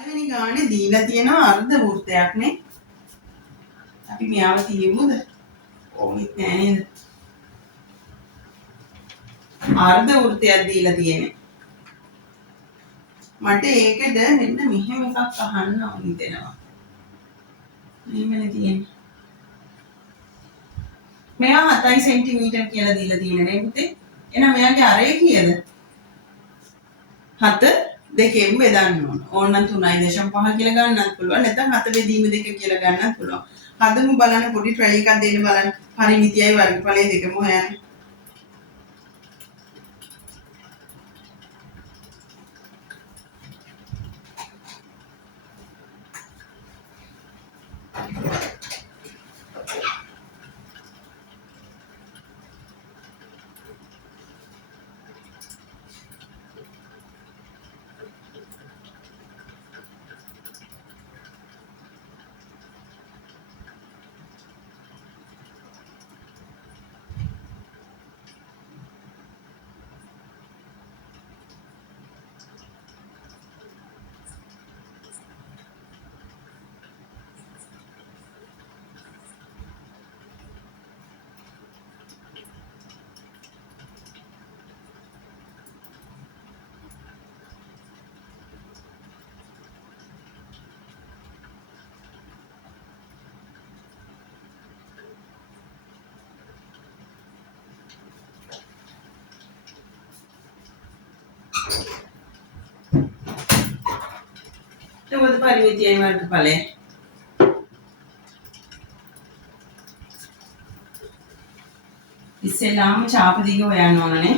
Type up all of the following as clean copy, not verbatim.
පළවෙනි ගානේ දීලා තියෙනවා අර්ධ වෘත්තයක් නේ. අපි මෙයාව තියමුද? ඕනෙත් නෑ නේද? අර්ධ වෘත්තයක් දීලා තියෙන්නේ. මට ඒකද මෙන්න මෙහෙම එකක් අහන්න ඕනි දෙනවා. මෙහෙමනේ තියෙන්නේ. මෙයා 7 සෙන්ටිමීටර් කියලා දීලා තියෙන්නේ නේ පුතේ. එහෙනම් මෙයාගේ අරය කීයද? 7 දෙකෙන් බෙදන්න ඕන. ඕනනම් 3.5 කියලා ගන්නත් පුළුවන්. නැත්නම් 7 බෙදීම 2 කියලා ගන්නත් පුළුවන්. හදමු බලන්න පොඩි try එකක් දෙන්න බලන්න. පරිමිතියයි වර්ගඵලයේ දෙකම හොයන්න. එතකොට පරිමිතියයි වර්ගඵලය ඉස්සෙල්ලාම ඡාප දිග හොයන්න ඕනනේ.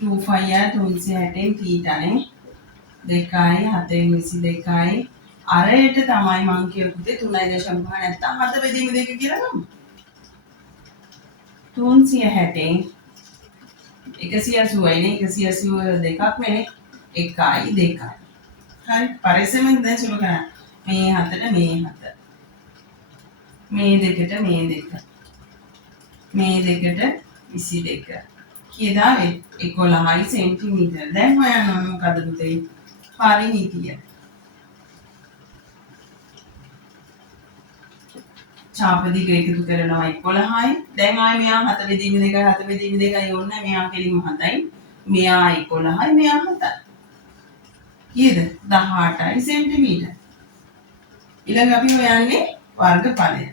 टू फाइव 360 थीटाනේ 2යි 722යි අරයට තමයි මං කියපුතේ 3.5 නැත්තම් 7 බෙදීම 2 කියලා ගමු. 360 180යි නේ 180 දෙකක් නේ 1යි 2යි. හරි පරිස්සමෙන් දැන් සුළු කරන්න. මේ 7ට මේ 7. මේ දෙකට මේ දෙක. මේ දෙකට 22. කීයද ආවේ 11 සෙන්ටිමීටර්. දැන් හොයන්න ඕන මොකද පුතේ? පරිමිතිය. ඡාප දිග එකතු කරනවා 11යි. දැන් ආයේ මෙයා 7 බෙදීම 2යි 7 බෙදීම 2යි ඕනේ මෙයා කෙලින්ම 7යි. මෙයා 11යි මෙයා 7යි. කීයද? 18යි සෙන්ටිමීටර්. ඊළඟ අපි හොයන්නේ වර්ගඵලය.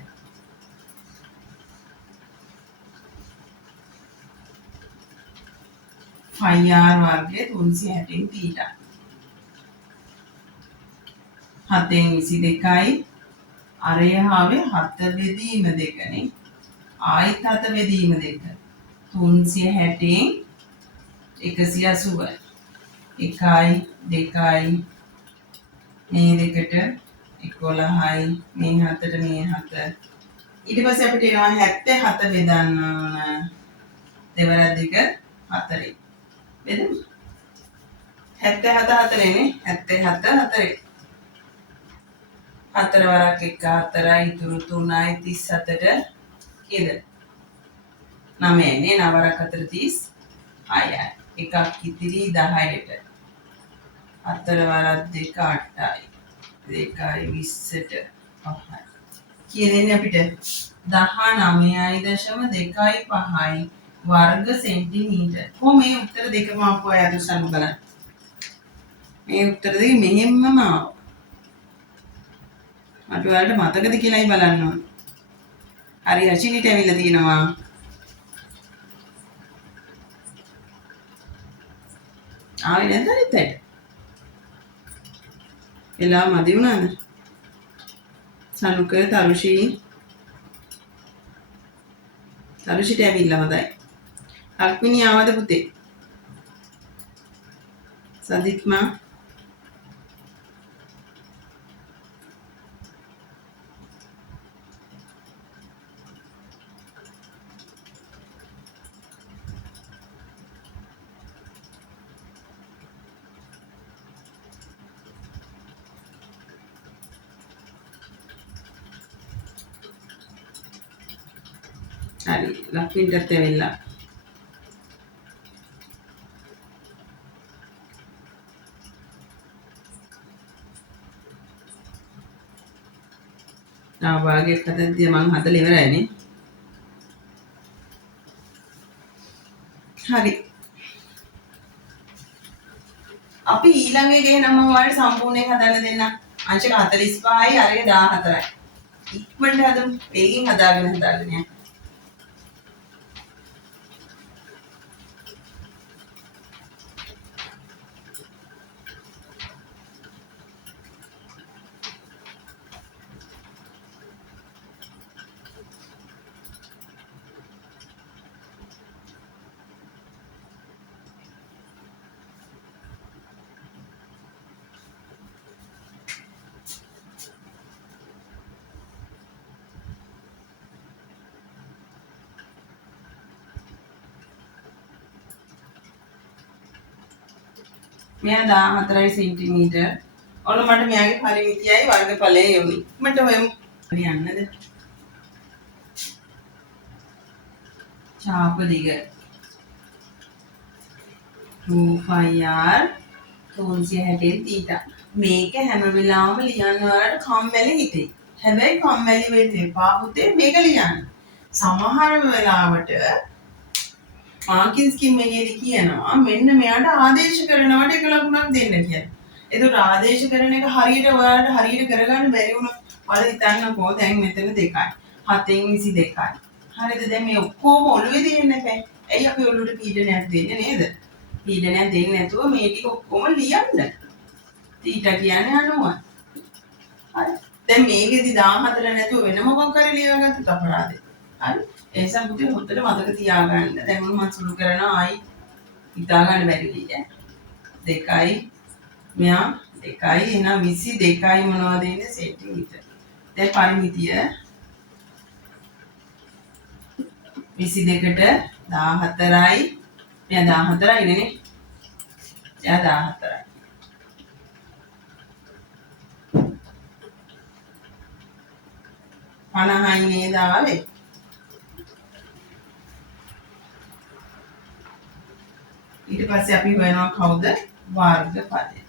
ෆයිර් වර්ගය 360 තීටා. 7න් 22යි අරය ආවේ 7 බෙදීම 2නේ. ආයෙත් 7 බෙදීම 2. 360න් 180යි. 1යි 2යි මේ දෙකට 11යි මේ 7ට මේ 7. ඊට පස්සේ අපිට එනවා 77 බෙදන්න ඕන. දෙවරක් දෙක 4යි. බෙදමු. 77 4නේ 77 4. 4 වරක් 1 4යි ඉතුරු 3යි 37ට කීයද? 9යි නේ 9 වරක් 4 36යි. එකක් ඉතිරි 10ට. 4 වරක් 2 8යි. 2යි 20ට 5යි. කීය දෙන්නේ අපිට? 19.25යි වර්ග සෙන්ටිමීටර්. කොහොම මේ උත්තර දෙකම ආපු අය අදසන්න බලන්න. මේ උත්තර දෙක මෙහෙම්මම ආවා. අපි ඔයාලට මතකද කියලායි බලන්න ඕන. හරි අචිනිට ඇවිල්ලා තියෙනවා. ආවේ නැද්ද අනිත් අයට? එලා මදි වුණාද? සනුක තරුෂිට ඇවිල්ලා හොඳයි. අක්මිනි ආවද පුතේ? සදිත්මා හරි ලක්වින්ටත් ඇවිල්ලා තව භාගයක් හදද්දී මං හදලා ඉවරයිනේ. හරි අපි ඊළඟ එකේ නම් මම ඔයාලට සම්පූර්ණයෙන් හදන්න දෙන්නම්. අංශක 45යි අරගේ 14යි. ඉක්මනට හදමු. ඒකෙන් හදාගෙන යන්න. මෙයා 14 සෙන්ටිමීටර්. ඔන්න මට මෙයාගේ පරිමිතියයි වර්ගඵලයයි යොමු. මට හොයමු. යන්නද? ඡාප දිග 2πr 360 θ. මේක හැම වෙලාවෙම ලියන්න වලට කම්මැලි හිතේ. හැබැයි කම්මැලි වෙන්න එපා පුතේ මේක ලියන්න. සමහර වෙලාවට මාකින්ස්කි මේකේදී කියනවා මෙන්න මෙයාට ආදේශ කරනවට එක ලකුණක් දෙන්න කියලා. ඒකට ආදේශ කරන එක හරියට ඔයාලට හරියට කරගන්න බැරි වුණොත් ඔයාලා හිතන්නකෝ දැන් මෙතන 2යි. 7න් 22යි. හරිද? දැන් මේ ඔක්කොම ඔළුවේ දෙන්න බෑ. ඇයි අපි ඔළුවට පීඩනයක් දෙන්නේ නේද? පීඩනයක් දෙන්නේ නැතුව මේ ටික ඔක්කොම ලියන්න. තීටා කියන්නේ 90. හරි. දැන් මේකෙදි 14 නැතුව වෙන මොකක් කරේ ලියවගත්තත් අපරාධේ. හරි. ඒ නිසා පුතේ හොඳට මතක තියාගන්න. දැන් මම සුළු කරනවා ආයි හිතා ගන්න බැරි විදිහ. 2යි මෙයා 2යි එහෙනම් 22යි මොනවද ඉන්නේ සෙන්ටිමීටර්. දැන් පරිමිතිය 22ට 14යි. මෙයා 14යි නේ. එයා 14යි. 50යි නේද ආවේ? ඊට පස්සේ අපි හොයනවා කවුද? වර්ගඵලය.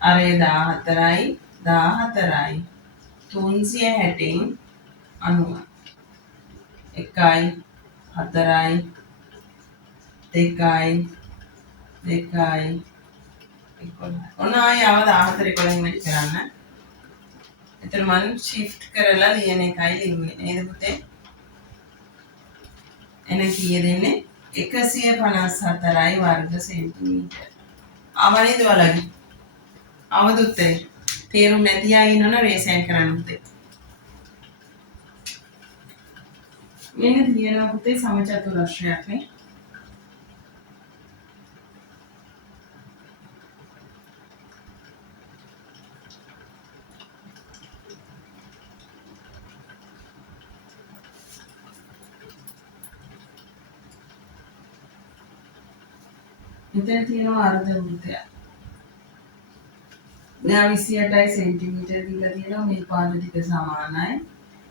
අර 14යි 14යි 360න් 90. 1යි 4යි 2යි 2යි 11. ඔන්න ආයෙ ආව 14 11 වැඩි කරන්න. එතන මම shift කරලා ලියන එකයි ලියුවේ නේද පුතේ? එන කීය දෙන්නේ 154යි වර්ග සෙන්ටිමීටර්. ආවනේද ඔයාලගේ? අවදුත් තේරුම් නැති අය ඉන්නවනේ රේසයන් කරන්න පුතේ. මේක තියෙනවා පුතේ සමචතුරස්‍රයක් නේ. මෙතන තියෙනවා අර්ධ වෘත්තයක්. මෙයා 28යි සෙන්ටිමීටර් දීලා තියෙනවා මේ පාද ටික සමානයි.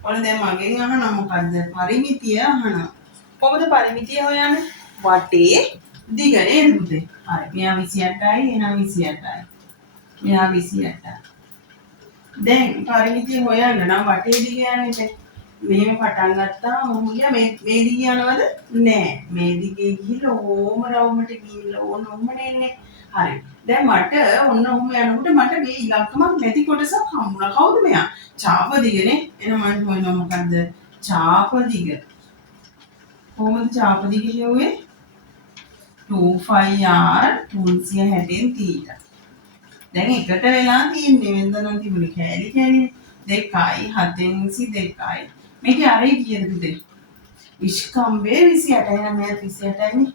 ඔන්න දැන් මගෙන් අහනවා මොකද්ද පරිමිතිය අහනවා. කොහොමද පරිමිතිය හොයන්නේ? වටේ දිග නේද පුතේ? හරි. මෙයා 28යි එනවා 28යි. මෙයා 28යි. දැන් පරිමිතිය හොයන්න නම් වටේ දිග යන්නේ මෙහෙම පටන් ගත්තා මොහු ගියා මේ දිග යනවද? නෑ. මේ දිගේ ගිහිල්ලා ඕම රවුමට ගිහිල්ලා ඕන ඔහමනේ එන්නේ. හරි. දැන් මට ඔන්න ඔහම යනකොට මට මේ ඉලක්කමක් නැති කොටසක් හම්බුණා. කවුද මෙයා? ඡාප දිගනේ. එහෙනම් මම හොයනවා මොකද්ද? ඡාප දිග. කොහොමද ඡාප දිග කියුවේ? 2πr 360න් θ. දැන් එකට වෙලා තියෙන්නේ වෙනද නම් තිබුණේ කෑලි කෑලි 2යි 7න් 22යි. මේකේ අරේ කීයද පුතේ? විස්කම්බේ 28. එහෙනම් මෙයා 28යි නේ.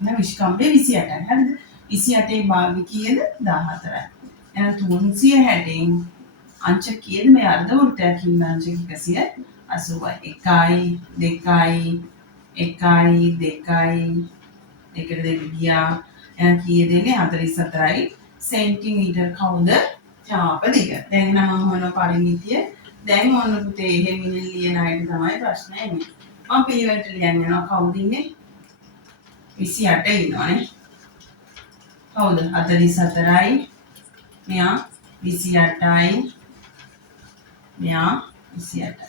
එහෙනම් විස්කම්බේ 28යි. හරිද? 28ේ භාගය කීයද? 14යි. එහෙනම් 360න් අංශ කීයද මේ අර්ධ වෘත්තයක් ඉන්න අංශ 180යි. 1යි 2යි 1යි 2යි දෙකට දෙක ගියා. එහෙනම් කීය දෙන්නේ 44යි සෙන්ටිමීටර් කවුද චාප දෙක. දැන් නම් මම හොයන පරිමිතිය. දැන් ඔන්න පුතේ එහෙම ලියන අයට තමයි ප්‍රශ්න එන්නේ. මම පිළිවෙලට ලියන්න යනවා. කවුද ඉන්නේ? 28 ඉන්නවනේ. කවුද? 44යි. මෙයා 28යි. මෙයා 28යි.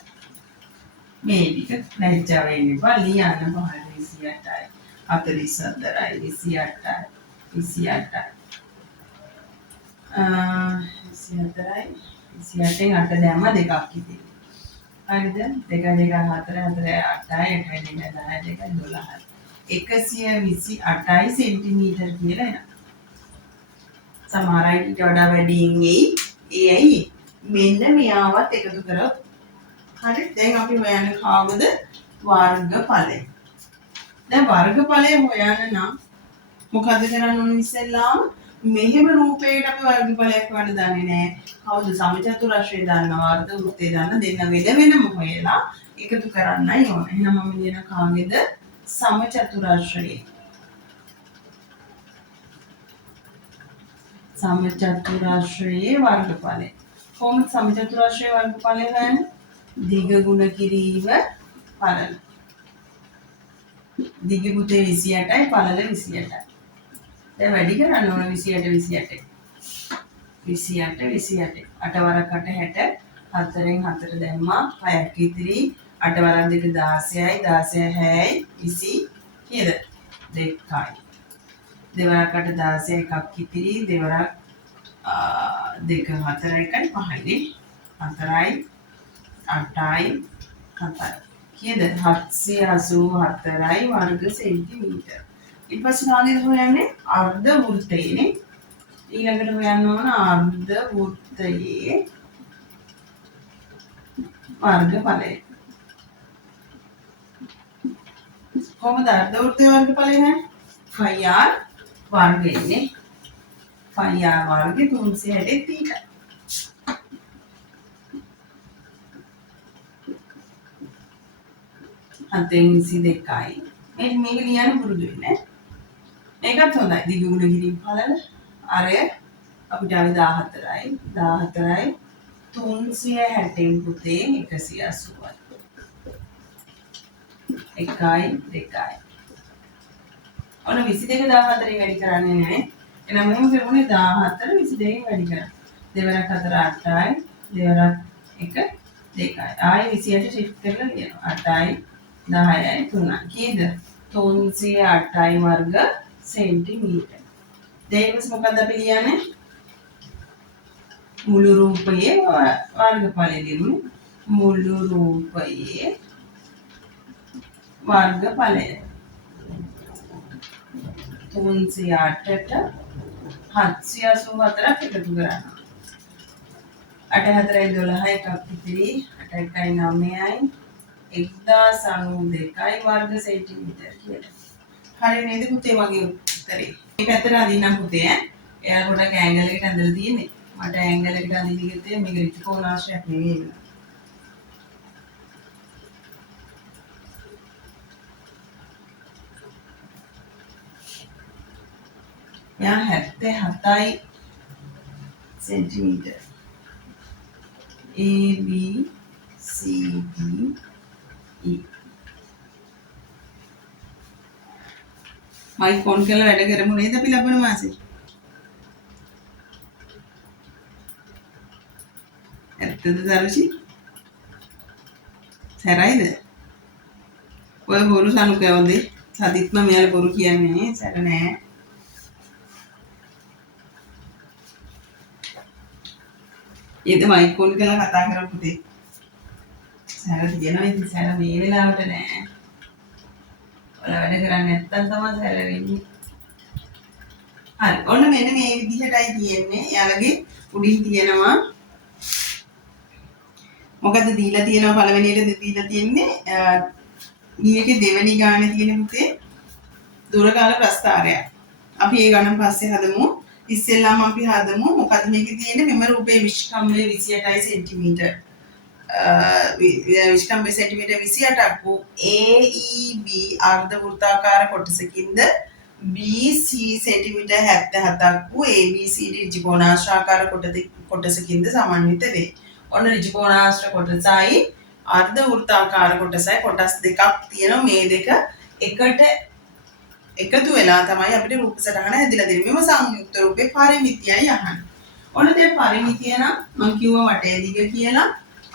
මේ ටික ලැජ්ජා වෙන්න එපා. ලියන්න පහළ 28යි. 44යි 28යි 28යි 24යි 28න් 8 දැම්ම දෙකක් ඉතිරි. හරිද? 2 2 4 4 8යි 8යි 2 10 12යි 128යි සෙන්ටිමීටර් කියලා එනවා. සමහර අය ඊට වඩා වැඩියෙන් එයි. ඒ ඇයි? මෙන්න මෙයාවත් එකතු කරොත් හරි. දැන් අපි හොයන්නේ කවුද? වර්ගඵලය. දැන් වර්ගඵලය හොයන්න නම් මොකද කරන්න ඕනේ ඉස්සෙල්ලාම? මෙහෙම රූපයකට අපි වර්ගඵලයක් වඩ දන්නේ නැහැ. කවුද සමචතුරස්‍රය දන්නවා, අර්ධ වෘත්තය දන්න දෙන්න වෙනම හොයලා එකතු කරන්නයි ඕන. එහෙනම් මම ලියන කාගේද? සමචතුරස්‍රයේ. සමචතුරස්‍රයේ වර්ගඵලය. කොහොමද සමචතුරස්‍රයේ වර්ගඵලය හොයන්නේ? දිග ගුණ කිරීම පළල. දිග පුතේ 28යි පළල 28යි. දැන් වැඩි කරන්න ඕන 28 28. 8 වරක් 8 60. 4න් 4 දැම්මා. 6ක් ඉතිරි. 8 වරක් 2 16යි. 16 6යි 20 කීයද? 2යි. 2 වරක් 8 16 එකක් ඉතිරි. 2 වරක් 2 4 1යි 5යි. 4යි 8යි 7යි. කීයද? 784යි වර්ග සෙන්ටිමීටර්. ඊට පස්සේ කාගෙද හොයන්නේ? අර්ධ වෘත්තයේනේ. ඊළඟට හොයන්න ඕන අර්ධ වෘත්තයේ වර්ගඵලය. කොහොමද අර්ධ වෘත්තයේ වර්ගඵලය හොයන්නේ? 5r වර්ගයනේ. 5r වර්ගය 360 තීටා. අතෙන් 22යි. මේක ලියන්න පුරුදු වෙන්නේ. මේකත් හොඳයි. දිග ගුණ කිරීම පළල. අරය අපිට ආවේ 14යි. 14යි 360න් පුතේ 180යි. 1යි 2යි. ඔන්න 22 14න් වැඩි කරන්නේ නැහැ. එහෙනම් මෙහෙම කරමුනේ 14 22න් වැඩි කරා. දෙවරක් 4 8යි. දෙවරක් 1 2යි. ආයෙ 28 ෂිෆ්ට් කරලා ලියනවා. 8යි 10යි 3යි. කීයද? 308යි වර්ග සෙන්ටිමීටර්. දැන් මොකද අපි ලියන්නේ? මුළු රූපයේ වර්ගඵලය ලියමු. මුළු රූපයේ වර්ගඵලය 308ට 784ක් එකතු කරනවා. 8 4යි 12යි එකක් ඉතිරි. 8 1යි 9යි 1092යි වර්ග සෙන්ටිමීටර් කියලා. හරි නේද පුතේ මගේ උත්තරේ? මේ පැත්තට අදින්නම් පුතේ ඈ. එයා පොඩක් ඇන්ගල් එකට ඇඳලා තියෙන්නේ. මට ඇන්ගල් එකට අදින්න කිව්වේ මේක ත්‍රිකෝණාශ්‍රයක් නෙවෙයි. මෙයා 77යි centimetre. A B C D E mic on කරලා වැඩ කරමු නේද අපි ලබන මාසේ? ඇත්තද දරුචි? සැරයිද? ඔය බොරු සනුකවන්දේ සදිත්ම මෙයාලා බොරු කියන්නේ සැර නෑ. ඒද මයික් ඔන් කරලා කතා කරමු පුතේ. සැර තියෙනවා ඉතින් සැර මේ වෙලාවට නෑ. ඔයාලා වැඩ කරන්නේ නැත්තම් තමයි සැර වෙන්නේ. හරි. ඔන්න මෙන්න මේ විදිහටයි තියෙන්නේ. එයාලගේ උඩින් තියෙනවා මොකද දීලා තියෙනවා පළවෙනියට දීලා තියෙන්නේ ඊයේගේ දෙවෙනි ගානේ තියෙන පුතේ දුර කාල ප්‍රස්ථාරය. අපි ඒ ගණන් පස්සේ හදමු. ඉස්සෙල්ලාම අපි හදමු මොකද මේකේ තියෙන්නේ මෙම රූපයේ විස්කම්භය 28යි සෙන්ටිමීටර්. විස්කම්භය සෙන්ටිමීටර් 28ක් වූ AEB අර්ධ වෘත්තාකාර කොටසකින්ද BC සෙන්ටිමීටර් 77ක් වූ ABCD ඍජුකෝණාශ්‍රාකාර කොටසකින්ද සමන්විත වේ. ඔන්න ඍජුකෝණාශ්‍ර කොටසයි අර්ධ වෘත්තාකාර කොටසයි කොටස් දෙකක් තියෙනවා. මේ දෙක එකට එකතු වෙලා තමයි අපිට රූප සටහන හැදිලා දෙන්නේ. මෙම සංයුක්ත රූපේ පරිමිතියයි අහන්නේ. ඔන්න දැන් පරිමිතිය නම් මම කිව්වා වටේ දිග කියලා.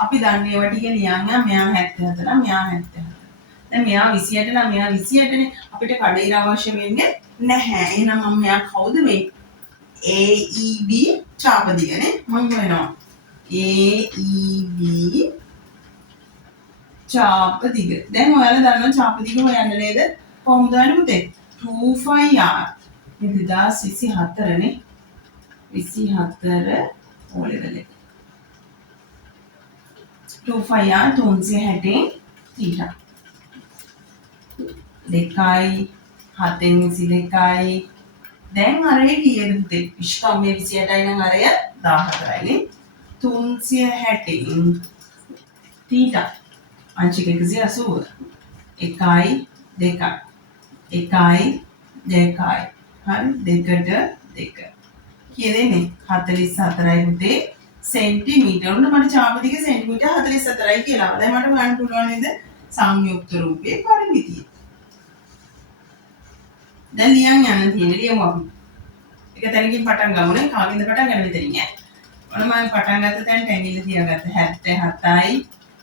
අපි දන්නේ ඒවා ටික ලියන්න. මෙයා 74 නම් මෙයා 74. දැන් මෙයා 28 නම් මෙයා 28නේ. අපිට කඩේර අවශ්‍ය වෙන්නේ නැහැ. එහෙනම් මම මෙයා කවුද මේ AEB ඡාප දිගනේ. මම වෙනවා AEB ඡාප දිග. දැන් ඔයාලා දන්නවා ඡාප දිග හොයන්න නේද? කොහොමද හොයන්නේ පුතේ? 2πr මේ 2024 නේ. 24 ඕලෙවල් එක. 2πr 360 θ. 2යි 7න් 22යි. දැන් අරේ කීයද පුතේ? විශ්කම්භය 28යි නම් අරය 14යිනේ. 360න් θ. අංශික 180. 1යි 2යි. 1යි 2යි. හරි දෙකට 2. කියදෙන්නේ 44යි පුතේ සෙන්ටිමීටර. උන්න මට ඡාප දිග සෙන්ටිමීටර 44යි කියලා. දැන් මට හොයන්න පුළුවන් නේද සංයුක්ත රූපයේ පරිමිතිය. දැන් ලියන් යන්න තියෙන්නේ ලියමු අපි. එක තැනකින් පටන් ගමුනේ. කාගෙන්ද පටන් ගන්න මෙතනින් ඈ. ඔන්න මම පටන් ගත්ත තැනට ඇඟිල්ල තියාගත්ත 77යි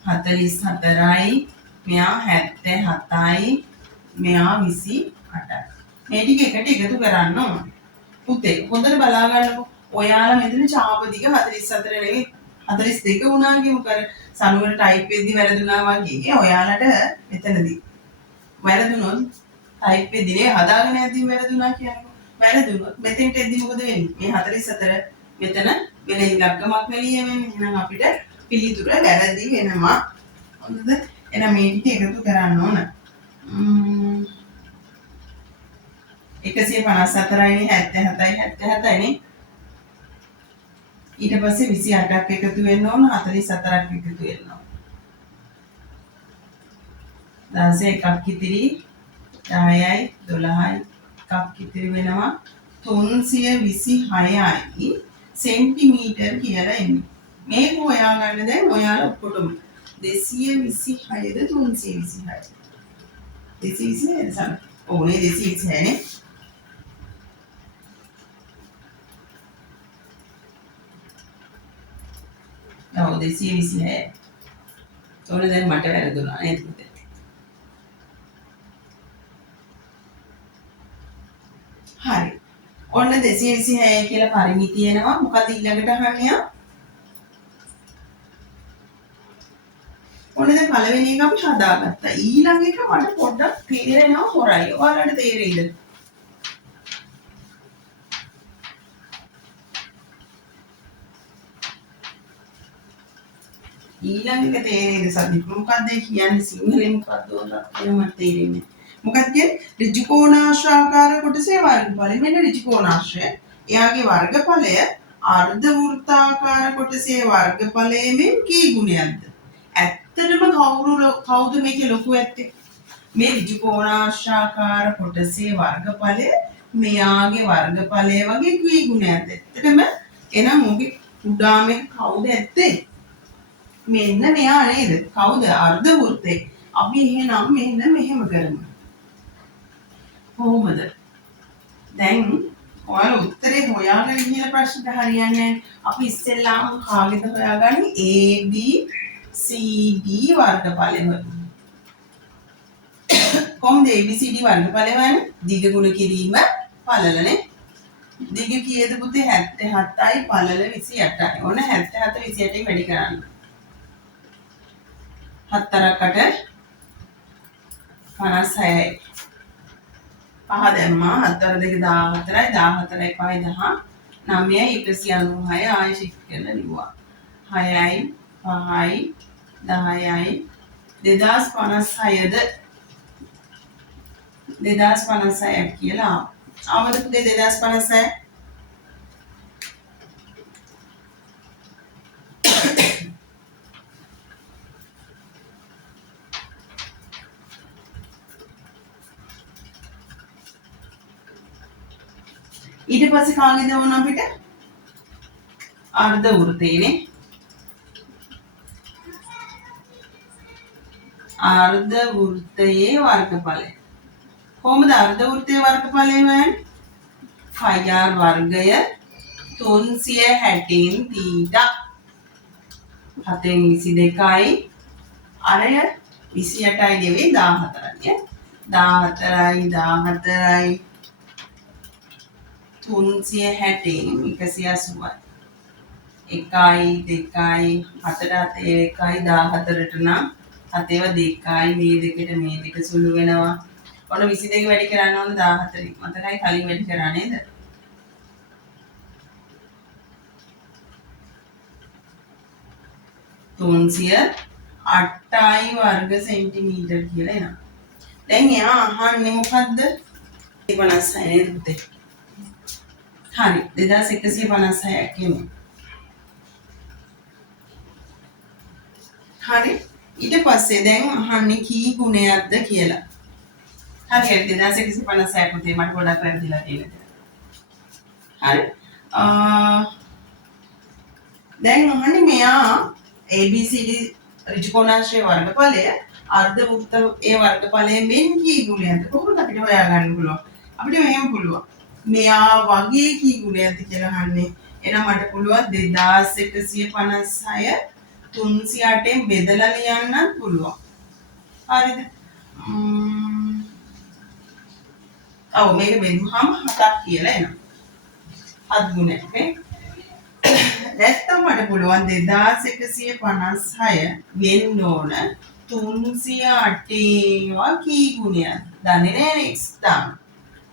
44යි මෙයා 77යි මෙයා 28යි. මේ ටික එකට එකතු කරන්න ඕන. පුතේ හොඳට බලා ගන්නකො. ඔයාලා මෙතන ඡාප දිග 44 නෙවෙයි 42 වුණා කියමු කර. සනුවර ටයිප් වෙද්දි වැරදුනා වගේ. ඔයාලට මෙතනදී වැරදුනොත් ටයිප් වෙද්දිනේ හදාගෙන යද්දි වැරදුනා කියනකො. වැරදුනොත් මෙතෙන්ට එද්දි මොකද වෙන්නේ? මේ 44 මෙතන වෙන ඉලක්කමක් වෙලිය වෙන්නේ. එහෙනම් අපිට පිළිතුර වැරදි වෙනවා. හොඳද? එහෙනම් මේ ටික එකතු කරන්න ඕන. 154යිනේ 77යි 77යිනේ. ඊට පස්සේ 28ක් එකතු වෙන්න ඕන 44ක් එකතු වෙන්න ඕන. 16 එකක් ඉතිරි 10යි 12යි එකක් ඉතිරි වෙනවා 326යි සෙන්ටිමීටර් කියලා එන්නේ. මේක හොයාගන්න දැන් ඔයාලා ඔක්කොටම 226ද 326ද 226ද සම ඕනේ 226නේ. ඔව් 226. ඕනේ දැන් මට වැරදුනා නේද? හරි. ඔන්න 226 කියලා පරිමිතිය එනවා. මොකද ඊළඟට අහන්නේ? ඔන්න දැන් පළවෙනි එක අපි හදාගත්තා. ඊළඟ එක මට පොඩ්ඩක් තේරෙනවා හොරයි. ඔයාලට තේරෙයිද? ඊළඟ එක තේරෙයිද සදික්? මොකක්ද කියන්නේ සිංහලෙන් මොකක්ද මට තේරෙන්නේ. මොකක්ද කියන්නේ? ඍජුකෝණාශ්‍රාකාර කොටසේ වර්ගඵලය. මෙන්න ඍජුකෝණාශ්‍රය. එයාගේ වර්ගඵලය අර්ධ වෘත්තාකාර කොටසේ වර්ගඵලයෙන් කී ගුණයක්ද? ඇත්තටම කවුද මේකේ ලොකු ඇත්තේ? මේ ඍජුකෝණාශ්‍රාකාර කොටසේ වර්ගඵලය මෙයාගේ වර්ගඵලය වගේ කී ගුණයක්ද? ඇත්තටම එහෙනම් මොකේ උඩාම එක කවුද ඇත්තේ? මෙන්න මෙයා නේද? කවුද? අර්ධ වෘත්තේ. අපි එහෙනම් මෙන්න මෙහෙම කරමු. කොහොමද? දැන් ඔයාලා උත්තරේ හොයාගෙන ඉන්න ප්‍රශ්නට හරියන්නේ අපි ඉස්සෙල්ලාම කාගෙද හොයාගන්නේ? A B C D වර්ගඵලය හොයමු. කොහොමද A B C D වර්ගඵලය හොයන්නේ? දිග ගුණ කිරීම පළලනේ. දිග කීයද පුතේ? 77යි පළල 28යි. ඔන්න 77 28යි වැඩි කරන්න. 4කට 56යි. පහ දැම්මා 4 2 14යි 14යි පහයි 10 9යි 196 ආයෙ ෂිෆ්ට් කරලා ලිව්වා 6යි 5යි 10යි 2056ද 2056ක් කියලා ආවද පුතේ 2056 2056 ඊට පස්සේ කාගේද ඕන අපිට? අර්ධ වෘත්තයනේ. අර්ධ වෘත්තයේ වර්ගඵලය. කොහොමද අර්ධ වෘත්තයේ වර්ගඵලය හොයන්නේ? 5r වර්ගය 360න් තීටා 7න් 22යි අරය 28යි නෙවෙයි 14යි. 14යි 360න් 180යි. 1යි 2යි 7ට 1යි 14ට නම් 7ව 2යි මේ දෙකට මේ දෙක සුළු වෙනවා. ඔන්න 22 වැඩි කරන්න ඕන 14න්. මතකයි කලින් වැඩි කරා නේද? තුන්සිය 8යි වර්ග සෙන්ටිමීටර් කියලා එනවා. දැන් එයා අහන්නේ මොකද්ද? 56 නේද පුතේ? හරි 2156ක් කියන්නේ. හරි ඊට පස්සේ දැන් අහන්නේ කී ගුණයක්ද කියලා. හරි 2156 පුතේ මට ගොඩක් වැරදිලා තියෙනවා. හරි දැන් අහන්නේ මෙයා ABCD ඍජුකෝණාශ්‍රය වර්ගඵලය අර්ධ වෘත්තයේ වර්ගඵලයෙන් වෙන් කී ගුණයක්ද? කොහොමද අපිට හොයාගන්න පුළුවන්? අපිට මෙහෙම පුළුවන්. මෙයා වගේ කී ගුණයක්ද කියලා අහන්නේ. එහෙනම් මට පුළුවන් 2156 308න් බෙදලා ලියන්නත් පුළුවන්. හරිද? ඔව් මේක බෙදුවහම 7ක් කියලා එනවා. 7 ගුණයක් නේ. නැත්තම් මට පුළුවන් 2156 වෙන්න ඕන 308වා කී ගුණයක්ද? දන්නේ නැහැ x දාන්න.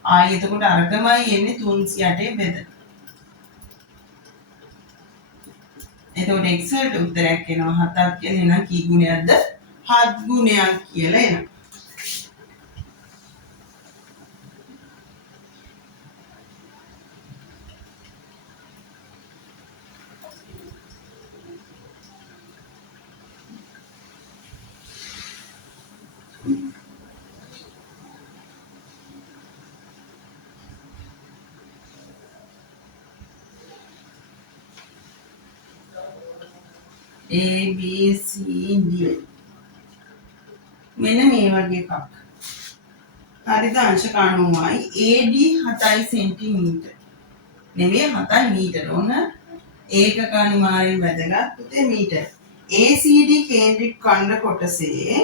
ආයෙ එතකොට අරකමයි එන්නේ 308 බෙද. එතකොට x වලට උත්තරයක් එනවා 7ක් කියලා. එහෙනම් කී ගුණයක්ද? 7 ගුණයක් කියලා එනවා. A B C D මෙන්න මේ වගේ එකක්. හරිද? අංශක 90යි AD 7යි සෙන්ටිමීටර්. නෙමෙයි 7යි මීටර. ඕන ඒකක අනිවාර්යෙන් වැදගත් පුතේ මීටර. ACD කේන්ද්‍රික ඛණ්ඩ කොටසේ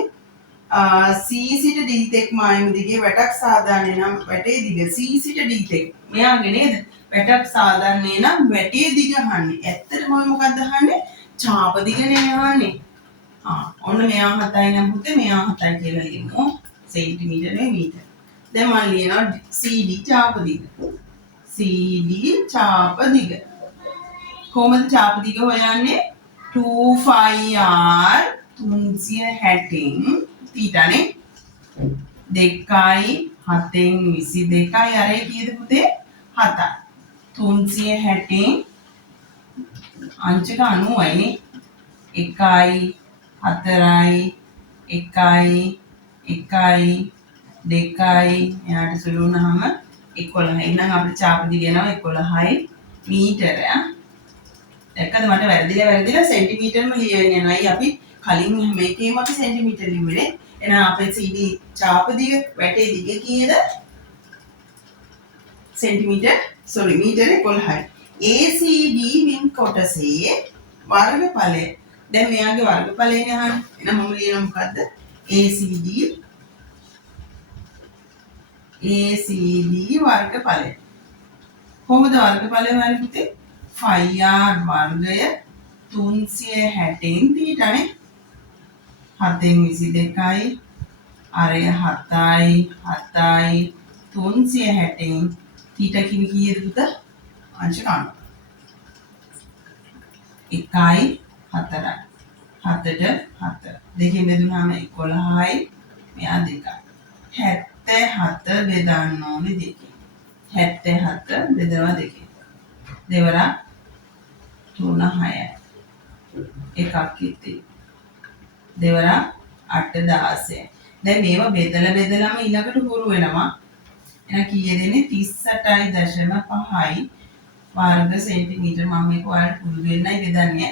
C සිට D තෙක් මායම දිගේ වැටක් සාධාරණය නම් වැටේ දිග C සිට D තෙක්. මෙයාගේ නේද? වැටක් සාධාරණය නම් වැටේ දිග අහන්නේ. ඇත්තටම මොකක්ද අහන්නේ? චාප දිගනේ අහන්නේ. ඔන්න මෙයා 7යි නම් පුතේ මෙයා 7යි කියලා ලියමු. සෙන්ටිමීටර නේ මීටර. දැන් මම ලියනවා CD චාප දිග. CD චාප දිග. කොහොමද චාප දිග හොයන්නේ? 2πr 360න් තීටානේ 2යි 7න් 22යි අරේ කීයද පුතේ 7යි 360න් අංශක 90යි නේ 1යි 4යි 1යි 1යි 2යි එයාට සුළු වුණාම 11යි. එහෙනම් අපිට චාප දිග යනවා 11යි මීටරය. දැක්කද මට වැරදිලා සෙන්ටිමීටර්ම ලියවෙන්නේ නැහැ. අපි කලින් මේකේම අපි සෙන්ටිමීටර ලිව්වේ. එහෙනම් අපේ CD චාප දිග වැටේ දිග කීයද? සෙන්ටිමීටර මීටර 11යි. ACD වින් කොටසේ වර්ගඵලය. දැන් මෙයාගේ වර්ගඵලයනේ අහන්නේ. එහෙනම් මම ලියනවා මොකද්ද? ACD වර්ගඵලය. කොහොමද වර්ගඵලය හොයන්නේ පුතේ? 5r වර්ගය 360න් තීටානේ 7න් 22යි අරය 7යි 360න් තීටා කිවි කීයද පුතා? අංශක 90. 1යි 4යි 7ට 7 දෙකෙන් බෙදුනහම 11යි මෙයා 2යි 77 බෙදන්න ඕනේ දෙකෙන් 77 බෙදනවා දෙකෙන් දෙවරක් 3 6යි එකක් ඉතිරි දෙවරක් 8 16යි. දැන් මේවා බෙදලා ඊළඟට හුරු වෙනවා. එහෙනම් කීයද එන්නේ 38.5 වර්ග සෙන්ටිමීටර. මම මේක ඔයාලට පුරුදු වෙන්නයි බෙදන්නේ.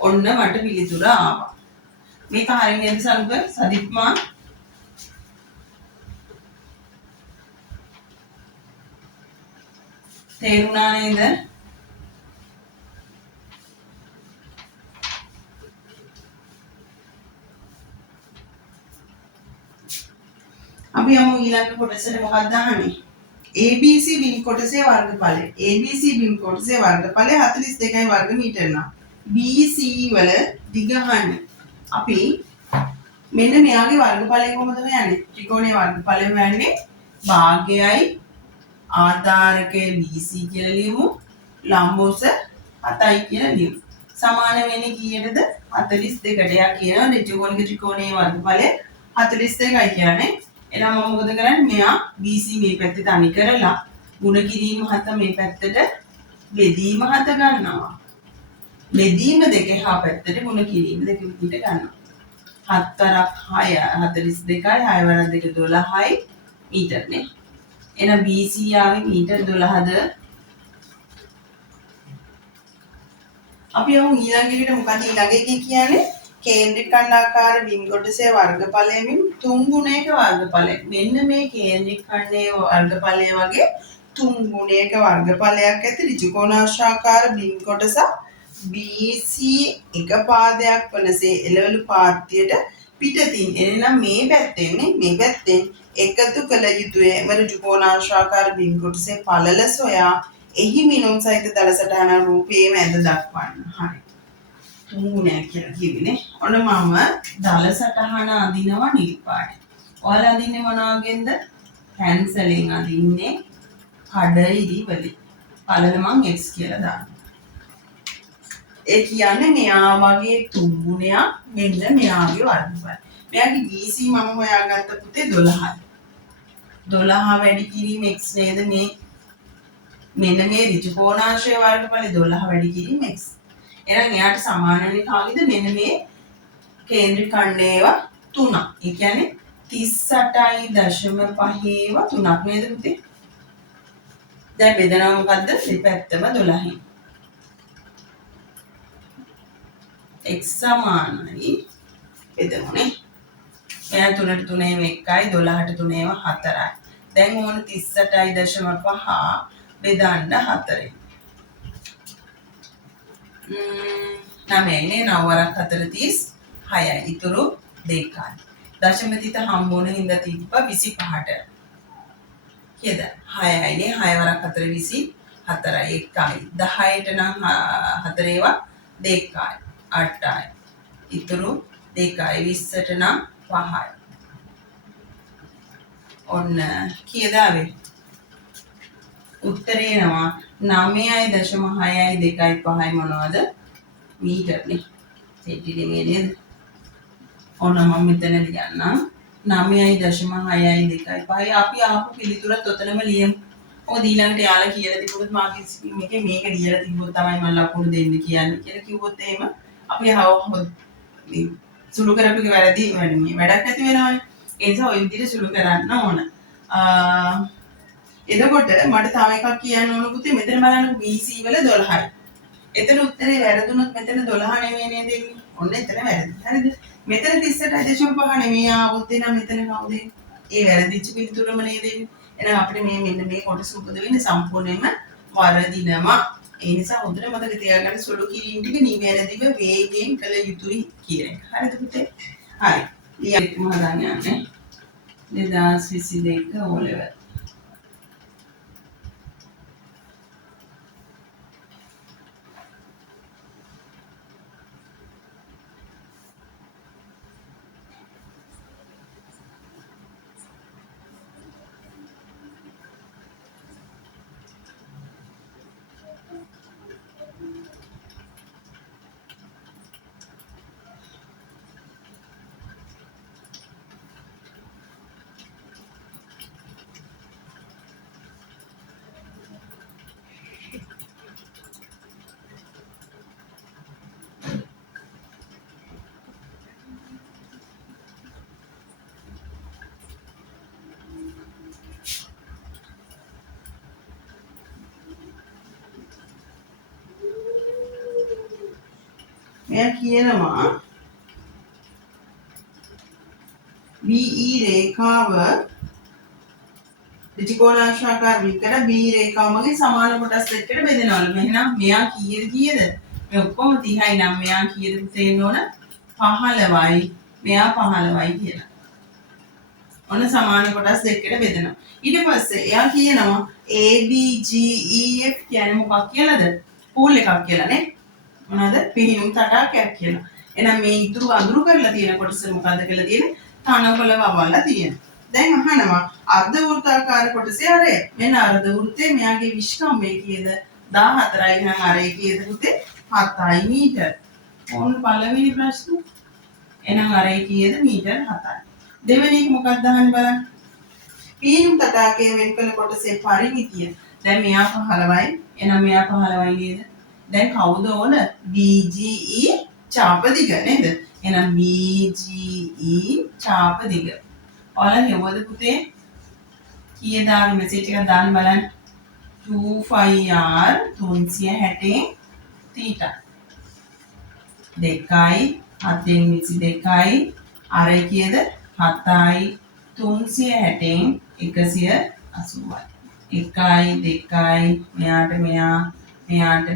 ඔන්න මට පිළිතුර ආවා. මේක හරිය නේද සල්ක? සදිත්මා තේරුණා නේද? අපි යමු ඊළඟ කොටසට. මොකක්ද අහන්නේ? ABC බිම් කොටසේ වර්ගඵලය. ABC බිම් කොටසේ වර්ගඵලය 42යි වර්ග මීටර නම්. BC වල දිග අහන්න. අපි මෙන්න මෙයාගේ වර්ගඵලය කොහොමද හොයන්නේ? ත්‍රිකෝණයේ වර්ගඵලය හොයන්නේ භාගයයි ආධාරකය BC කියලා ලියමු. ලම්බෝස 7යි කියලා ලියමු. සමාන වෙන්නේ කීයටද? 42ට. යා කියනවා ත්‍රිකෝණයේ වර්ගඵලය 42යි කියන්නේ. එහෙනම් මම මොකද කරන්නේ? මෙයා BC මේ පැත්තේ තනි කරලා ಗುಣ කිරීම හත මේ පැත්තට බෙදීම හත ගන්නවා. බෙදීම දෙක එහා පැත්තට ಗುಣ කිරීම දෙක විදිහට ගන්නවා. 7 42යි 6 වරක් 2 12යි මීටර නේ. එහෙනම් BC ආවේ මීටර 12ද? අපි යමු ඊළඟ එකට. මොකද ඊළඟ එකේ කියන්නේ කේන්ද්‍රික අණ්ඩාකාර බිම් කොටසේ වර්ගඵලයෙන් 3 ගුණයක වර්ගඵලය. මෙන්න මේ කේන්ද්‍රික ඛණ්ඩයේ වර්ගඵලය වගේ 3 ගුණයක වර්ගඵලයක් ඇති ත්‍රිකෝණාශ්‍රාකාර බිම් කොටස BC එක පාදයක් වනසේ එළවලු පාත්තියට පිටතින් එනම් මේ පැත්තෙන් එකතු කළ යුතුය. එම ත්‍රිකෝණාශ්‍රාකාර බිම් කොටසේ පළල සොයා එහි මිනුම් සහිත දල සටහන රූපයේ මැද දක්වන්න. හරි. 3 ගුණයක් කියලා කිව්වේ. ඔන්න මම දල සටහන අඳිනවා නිල් පාට. ඔයාලා අඳින්නේ මොනවාගෙන්ද? පැන්සලෙන් අඳින්නේ කඩඉරි වලින්. පළල මං x කියලා දානවා. ඒ කියන්නේ මෙයා වගේ 3 ගුණයක් මෙන්න මෙයාගේ වර්ගඵලය. මෙයාගේ BC මම හොයාගත්ත පුතේ 12යි. 12 වැඩි කිරීම x නේද මේ? මෙන්න මේ ත්‍රිකෝණාශ්‍රය වර්ගඵලය 12 වැඩි කිරීම x. එහෙනම් එයාට සමාන වෙන්නේ කාගෙද? මෙන්න මේ කේන්ද්‍රික ඛණ්ඩයේව 3ක්. ඒ කියන්නේ 38.5 3ක් නේද පුතේ? දැන් බෙදනවා මොකද්ද? දෙපැත්තම 12යි. x සමානයි බෙදමුනේ. එයා 3ට 3 1යි 12ට 3 4යි. දැන් ඕන 38.5 බෙදන්න 4යි. 9යිනේ 9 වරක් 4 36යි. ඉතුරු 2යි. දශම තිත හම්බුන හින්දා තිබ්බ 25ට. කීයද? 6යිනේ 6 වරක් 4 24යි 1යි. 10ට නම් 4 ඒවා 2යි 8යි. ඉතුරු 2යි. 20ට නම් 5යි. ඔන්න කීයද ආවේ? උත්තරේ එනවා 9.6යි 2යි 5යි මොනවද? මීටර්නේ. සෙන්ටිමීටර් නේද? ඔන්න මම මෙතන ලියන්නම් 9.6යි 2යි 5යි. අපි ආපු පිළිතුරත් ඔතනම ලියමු. මොකද ඊළඟට යාලා කියලා තිබුණොත් මාකට් ස්කීම් එකේ මේක ලියලා තිබ්බොත් තමයි මම ලකුණු දෙන්න කියන්නේ කියලා කිව්වොත් එහෙම අපි සුළු කරපු එක වැරදි වැඩක් නැති වෙනවනේ. ඒ නිසා ওই විදිහට සුළු කරන්න ඕන. එතකොට මට තව එකක් කියන්න ඕන පුතේ. මෙතන බලන්න BC වල 12යි. එතන උත්තරේ වැරදුනොත් මෙතන 12 නෙමෙයි නේද එන්නේ? ඔන්න එතන වැරදි. හරිද? මෙතන 38.5 නෙමෙයි ආවොත් එහෙනම් මෙතන කවුද? ඒ වැරදිච්ච පිළිතුරම නේද එන්නේ? එහෙනම් අපිට මෙන්න මේ කොටස උපද වෙන්නේ සම්පූර්ණයෙන්ම වරදිනවා. ඒ නිසා හොඳට මතක තියාගන්න සුළු කිරීම ටික නිවැරදිව වේගයෙන් කළ යුතුයි කියන එක. හරිද පුතේ? හරි. ඊයේම හදාන්න යන්නේ. 2022 O level. මෙයා කියනවා BE රේඛාව ත්‍රිකෝණාශ්‍රාකාර විකර B රේඛාව මගේ සමාන කොටස් දෙකකට බෙදෙනවලු. එහෙනම් මෙයා කීයද? මේ ඔක්කොම 30යි නම් මෙයා කීයද තේරෙන්න ඕන? 15යි. මෙයා 15යි කියලා. ඔන්න සමාන කොටස් දෙකකට බෙදෙනවා. ඊට පස්සේ එයා කියනවා ABGEF කියන්නේ මොකක් කියලාද? පූල් එකක් කියලා නේ. මොනවාද? පිහිනුම් තටාකයක් කියලා. එහෙනම් මේ ඉතුරු අඳුරු කරලා තියෙන කොටස මොකද්ද කියලා තියෙන්නේ? තනකොළ වවලා තියෙනවා. දැන් අහනවා අර්ධ වෘත්තාකාර කොටසේ අරය. මෙන්න අර්ධ වෘත්තේ මෙයාගේ විශ්කම්භය කීයද? 14යි. එහෙනම් අරේ කීයද පුතේ? 7යි මීටර. ඕන්න පළවෙනි ප්‍රශ්නේ. එහෙනම් අරේ කීයද? මීටර 7යි. දෙවෙනි එක මොකක්ද අහන්න බලන්න. පීනුම් තටාකයේ වෙන් කළ කොටසේ පරිමිතිය. දැන් මෙයා 15යි. එහෙනම් මෙයා 15යි නේද? දැන් කවුද ඕන? BGE චාප දිග නේද? එහෙනම් BGE චාප දිග. ඔයාලා හෙව්වද පුතේ? කීයද ආවේ මෙසේජ් එකක් දාන්න බලන්න. 2πr 360 θ. 2යි 722යි අරයි කීයද? 7යි 360න් 180යි. 1යි 2යි මෙයාට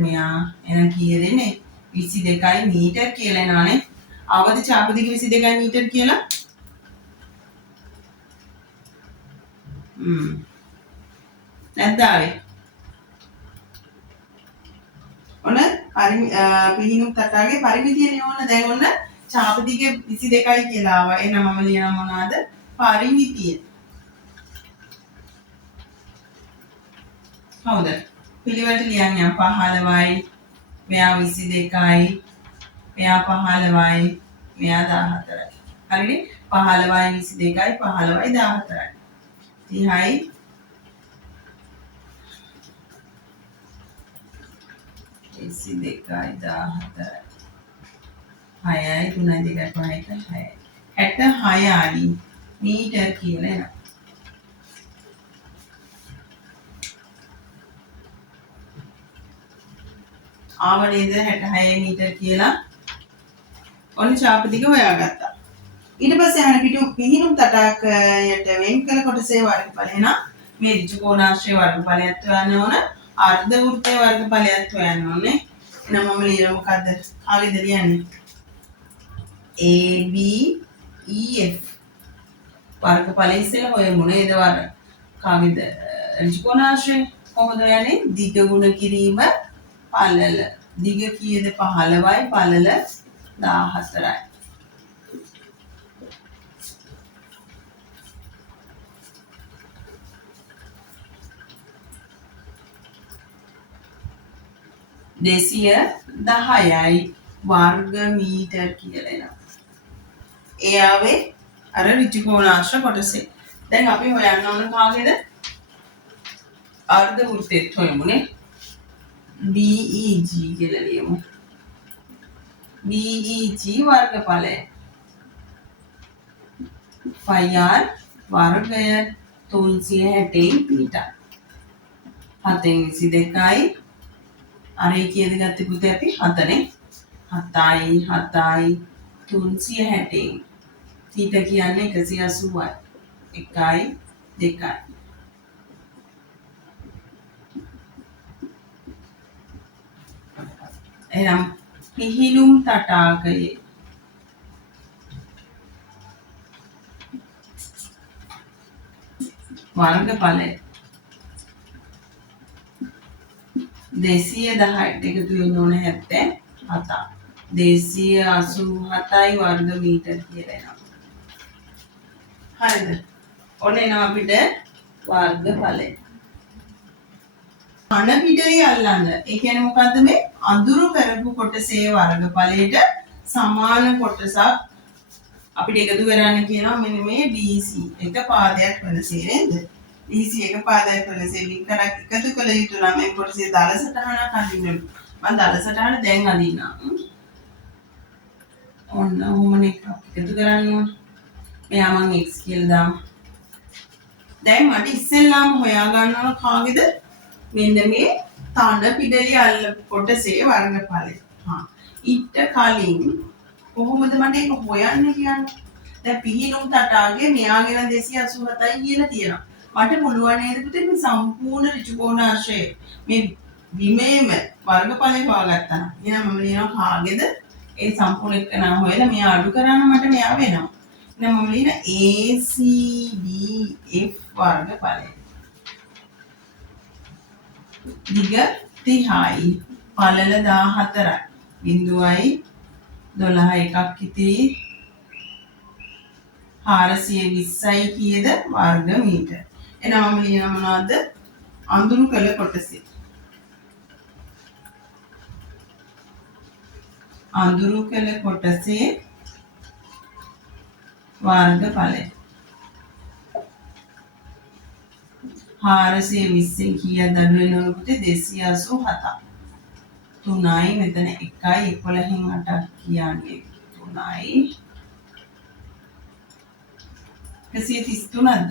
මෙයා එහෙනම් කීයද එන්නේ? 22යි මීටර කියලා එනවානේ. අවදි චාප දිග 22යි මීටර කියලා. නැද්ද ආවේ? ඔන්න පිහිනුම් තටාගේ පරිමිතියනේ ඕන. දැන් ඔන්න චාප දිග 22යි කියලා ආවා. එහෙනම් මම ලියනවා මොනවද? පරිමිතිය. හවුද? පිළිවෙලට ලියන්න යම් 15යි. මෙයා 22යි. මෙයා 15යි. මෙයා 14යි. හරිනේ? 15යි 22යි 15යි 14යි. 30යි 22යි 14යි 6යි 3යි 2යි 5යි 6යි 66යි මීටර කියලා එනවා. ආව නේද 66 මීටර කියලා. ඔන්න චාප දිග හොයාගත්තා. ඊට පස්සේ අහන පිහිනුම් තටාකයට වෙන් කළ කොටසේ වර්ගඵලය නම් මේ ඍජුකෝණාශ්‍රයේ වර්ගඵලයත් හොයන්න ඕන. අර්ධ වෘත්තයේ වර්ගඵලයත් හොයන්න ඕනේ. එහෙනම් මම ලියන මොකද්ද? කාගෙද ලියන්නේ? ABEF වර්ගඵලය ඉස්සෙල්ලා හොයමු නේද වර. කාගෙද? ඍජුකෝණාශ්‍රය කොහොමද යන්නේ? දිග ගුණ කිරීම පළල. දිග කීයද? 15යි පළල 14යි. දෙසිය 10යි වර්ග මීටර් කියලා එනවා. ඒ ආවේ අර ඍජුකෝණාශ්‍ර කොටසේ. දැන් අපි හොයන්න ඕන කාගේද? අර්ධ වෘත්තෙත් හොයමුනේ. BEG කියලා ලියමු. BEG වර්ගඵලය 5r වර්ගය 360 මීටර. 7න් 22යි අරේ කීයද ගත්තේ පුතේ අපි 7නේ. 7යි 360න් θ කියන්නේ 180යි. 1යි 2යි. එහෙනම් පිහිනුම් තටාකයේ වර්ගඵලය 210ට එකතු වෙන්න ඕන 77. 287යි වර්ග මීටර කියලා එනවා. හරිද? ඔන්න එනවා අපිට වර්ගඵලය. කන පිටරි අල්ලන්න. ඒ කියන්නේ මොකද්ද මේ අඳුරු කරපු කොටසේ වර්ගඵලයට සමාන කොටසක් අපිට එකතු කරන්න කියනවා මෙන්න මේ BC එක පාදයක් වෙනසේ නේද? BC එක පාදයක් වෙනසේ විතරක් එකතු කළ යුතු නම් මේ කොටසේ දල සටහනක් අඳින්න. මම දල සටහන දැන් අඳින්නම්. ඔන්න ඔහොමනේ එකතු කරන්න ඕන. මෙයා මම x කියලා දාමු. දැන් මට ඉස්සෙල්ලාම හොයා ගන්න ඕන කාගේද? මෙන්න මේ තන පිටලිය අල්ල කොටසේ වර්ගඵලය. ඊට කලින් කොහොමද මට ඒක හොයන්නේ කියන්නේ? දැන් පිහිනුම් තටාගේ මෙයාගෙන 287යි කියලා තියෙනවා. මට පුළුවන් නේද පුතේ මේ සම්පූර්ණ ඍජුකෝණාශ්‍රය මේ විමේම වර්ගඵලය හොයාගත්තා නම්. එහෙනම් මම ලියනවා කාගේද? ඒ සම්පූර්ණ එක්කන හොයලා මෙයා අඩු කරාම මට මෙයා වෙනවා. එහෙනම් මම ලියන ACDF වර්ගඵලය. දිග 30යි පළල 14යි. බිඳුවයි 12 එකක් ඉතිරි 420යි කීයද වර්ග මීටර. එහෙනම් මම ලියනවා මොනවද? අඳුරු කළ කොටසේ. අඳුරු කළ කොටසේ වර්ගඵලය. 420 කීයද අඩු වෙනවලු පුතේ 287. 3යි මෙතන 1යි 11න් 8ක් කියන්නේ 3යි 133ක්ද?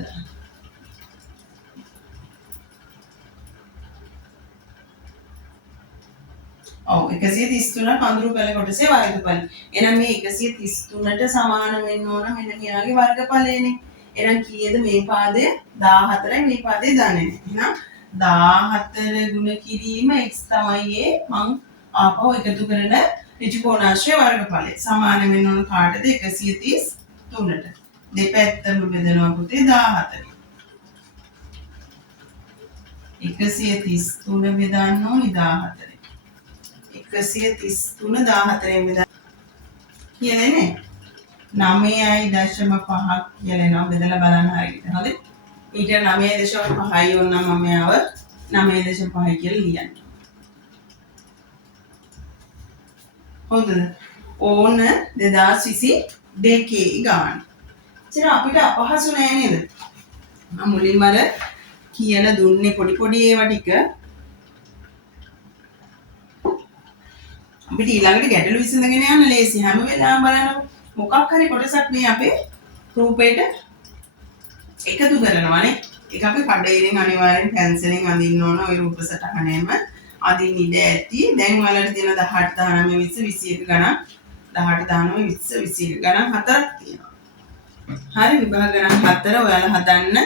ඔව් 133ක් අඳුරු කළ කොටසේ වර්ගඵලය. එහෙනම් මේ 133ට සමාන වෙන්න ඕන මෙන්න මෙයාගේ වර්ගඵලයනේ. එහෙනම් කීයද මේ පාදය 14යි මේ පාදය දන්නේ නැහැ. එහෙනම් 14 ගුණ කිරීම x තමයි මං ආපහු එකතු කරන ඍජුකෝණාශ්‍රය වර්ගඵලය. සමාන වෙන්න ඕන කාටද? 133ට. දෙපැත්තම බෙදනවා පුතේ 14. 133 බෙදන්න ඕනි 14. 133 14න් බෙදන්න කියලානේ 9.5ක් කියලා එනවා බෙදලා බලන්න හරියට. හරිද? ඊට 9.5යි ඕනනම් මම යව 9.5 කියලා ලියන්න. හොඳද? ඕන 2022 ගාන. ඉතින් අපිට අපහසු නෑ නේද? මම මුලින්ම අර කියලා දුන්නේ පොඩි ඒවා ටික. අපිට ඊළඟට ගැටලු විසඳගෙන යන්න ලේසි. හැම වෙලාවෙම බලන්න මොකක් හරි කොටසක් මේ අපේ රූපේට එකතු කරනවානේ. ඒක අපි කඩේලින් අනිවාර්යෙන් පැන්සලෙන් අඳින්න ඕන ওই රූප සටහනේම අදින්න ඉඩ ඇති. දැන් ඔයාලට තියෙන 18 19 20 21 ගණන් 18 19 20 21 ගණන් හතරක් තියෙනවා. හරි විභාග ගණන් 4 ඔයාලා හදන්න